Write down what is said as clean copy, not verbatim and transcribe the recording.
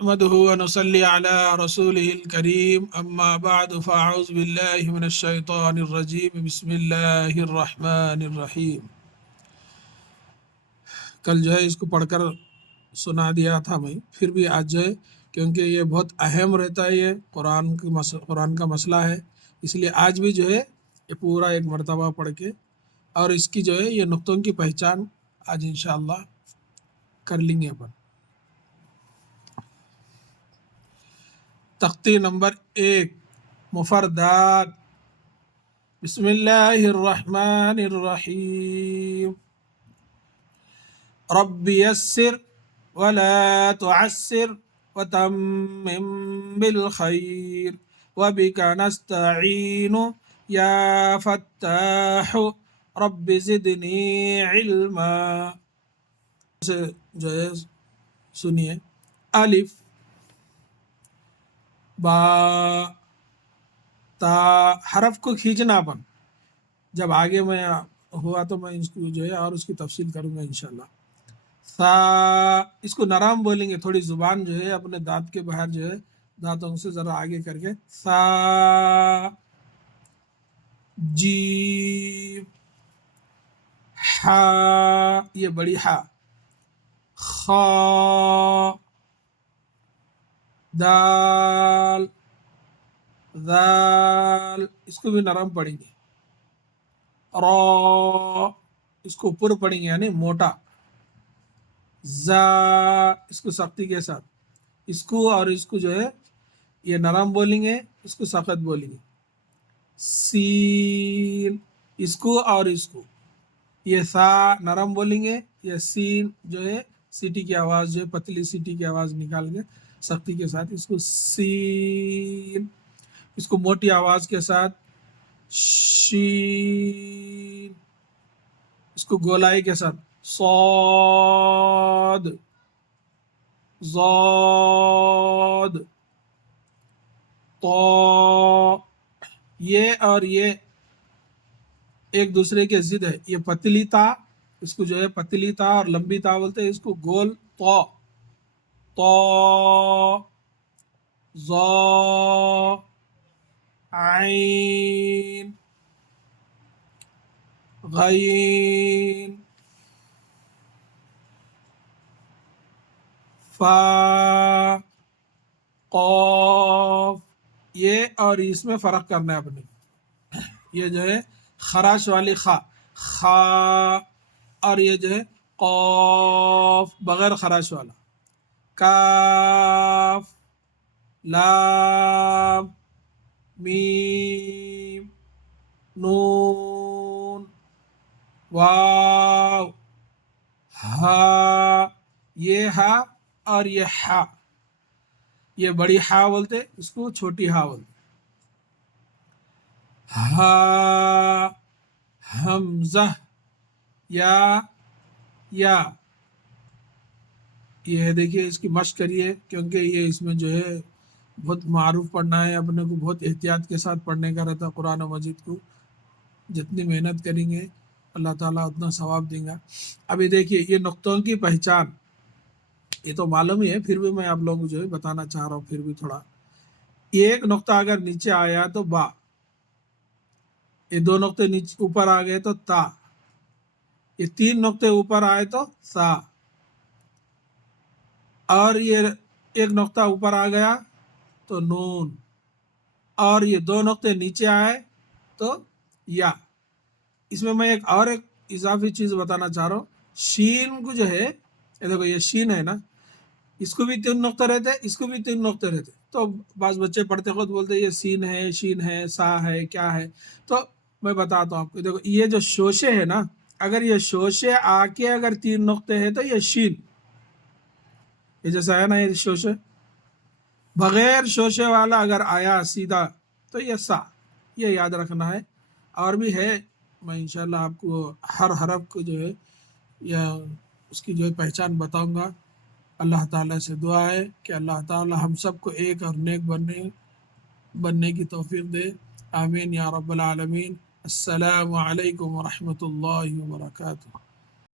نحمده ونصلي على رسوله الكريم اما بعد فاعوذ بالله من الشيطان الرجيم بسم الله الرحمن الرحیم۔ کل جو ہے اس کو پڑھ کر سنا دیا تھا میں، پھر بھی آج جو ہے کیونکہ یہ بہت اہم رہتا ہے، یہ قرآن کا مسئلہ ہے، اس لیے آج بھی جو ہے یہ پورا ایک مرتبہ پڑھ کے اور اس کی جو ہے یہ نقطوں کی پہچان آج انشاءاللہ کر لیں گے اپن۔ تختی نمبر 1 مفردات۔ بسم اللہ الرحمن الرحیم۔ رب یسر ولا تعسر وتمم بالخیر وبک نستعین یا فتاح رب زدنی علما۔ سے جو ہے سنیے، الف با تا حرف کو کھینچنا اپن، جب آگے میں ہوا تو میں اس کو جو ہے اور اس کی تفصیل کروں گا انشاءاللہ۔ سا اس کو نرم بولیں گے، تھوڑی زبان جو ہے اپنے دانت کے باہر جو ہے دانتوں سے ذرا آگے کر کے سا، جیم، ہا یہ بڑی ہا، خا، دال، ذال اس کو بھی نرم پڑھیں گے، را اس کو پر پڑھیں گے یعنی موٹا، زا اس کو سختی کے ساتھ، اس کو اور اس کو جو ہے یہ نرم بولیں گے، اس کو سخت بولیں گے، سین اس کو اور اس کو، یہ سا نرم بولیں گے، یہ سین جو ہے سیٹی کی آواز جو ہے پتلی سیٹی کی آواز نکال کے سختی کے ساتھ اس کو سین، اس کو موٹی آواز کے ساتھ شین، اس کو گولائی کے ساتھ صاد، ضاد، طا، یہ اور یہ ایک دوسرے کے ضد ہے، یہ پتلی تا اس کو جو ہے پتلی تا اور لمبی تا بولتے ہیں، اس کو گول طا، طا، ظا، عین، غین، فا، قاف، یہ اور اس میں فرق کرنا ہے اپنے، یہ جو ہے خراش والی خا، خا، اور یہ جو ہے قاف بغیر خراش والا، کاف، لام، میم، نون، واو، ہا، یہ ہا اور یہ ہا، یہ بڑی ہا بولتے اس کو چھوٹی ہا بولتے، ہا، حمزہ، یا یہ دیکھیے اس کی مشق کریے کیونکہ یہ اس میں جو ہے بہت معروف پڑھنا ہے، اپنے کو بہت احتیاط کے ساتھ پڑھنے کا رہتا قرآن مجید کو، جتنی محنت کریں گے اللہ تعالیٰ اتنا ثواب دیں گا۔ ابھی دیکھیے یہ نقطوں کی پہچان یہ تو معلوم ہی ہے، پھر بھی میں آپ لوگوں کو جو ہے بتانا چاہ رہا ہوں، پھر بھی تھوڑا، ایک نقطہ اگر نیچے آیا تو با، یہ دو نقطے نیچے اوپر آ گئے تو تا، یہ تین نقطے اوپر آئے تو سا، اور یہ ایک نقطہ اوپر آ گیا تو نون، اور یہ دو نقطے نیچے آئے تو یا۔ اس میں ایک اضافی چیز بتانا چاہ رہا ہوں، شین کو جو ہے یہ دیکھو یہ شین ہے نا، اس کو بھی 3 نقطے رہتے، اس کو بھی 3 نقطے رہتے، تو بعض بچے پڑھتے خود بولتے یہ سین ہے، شین ہے، سا ہے، کیا ہے، تو میں بتاتا ہوں آپ کو، دیکھو یہ جو شوشے ہے نا، اگر یہ شوشے آ کے اگر 3 نقطے ہیں تو یہ شین، یہ جیسا ہے نا یہ شوشے، بغیر شوشے والا اگر آیا سیدھا تو یہ سا، یہ یاد رکھنا ہے، اور بھی ہے میں انشاءاللہ آپ کو ہر حرف کو جو ہے یا اس کی جو ہے پہچان بتاؤں گا۔ اللہ تعالیٰ سے دعا ہے کہ اللہ تعالیٰ ہم سب کو ایک اور نیک بننے کی توفیق دے، آمین یا رب العالمین۔ السلام علیکم ورحمۃ اللہ وبرکاتہ۔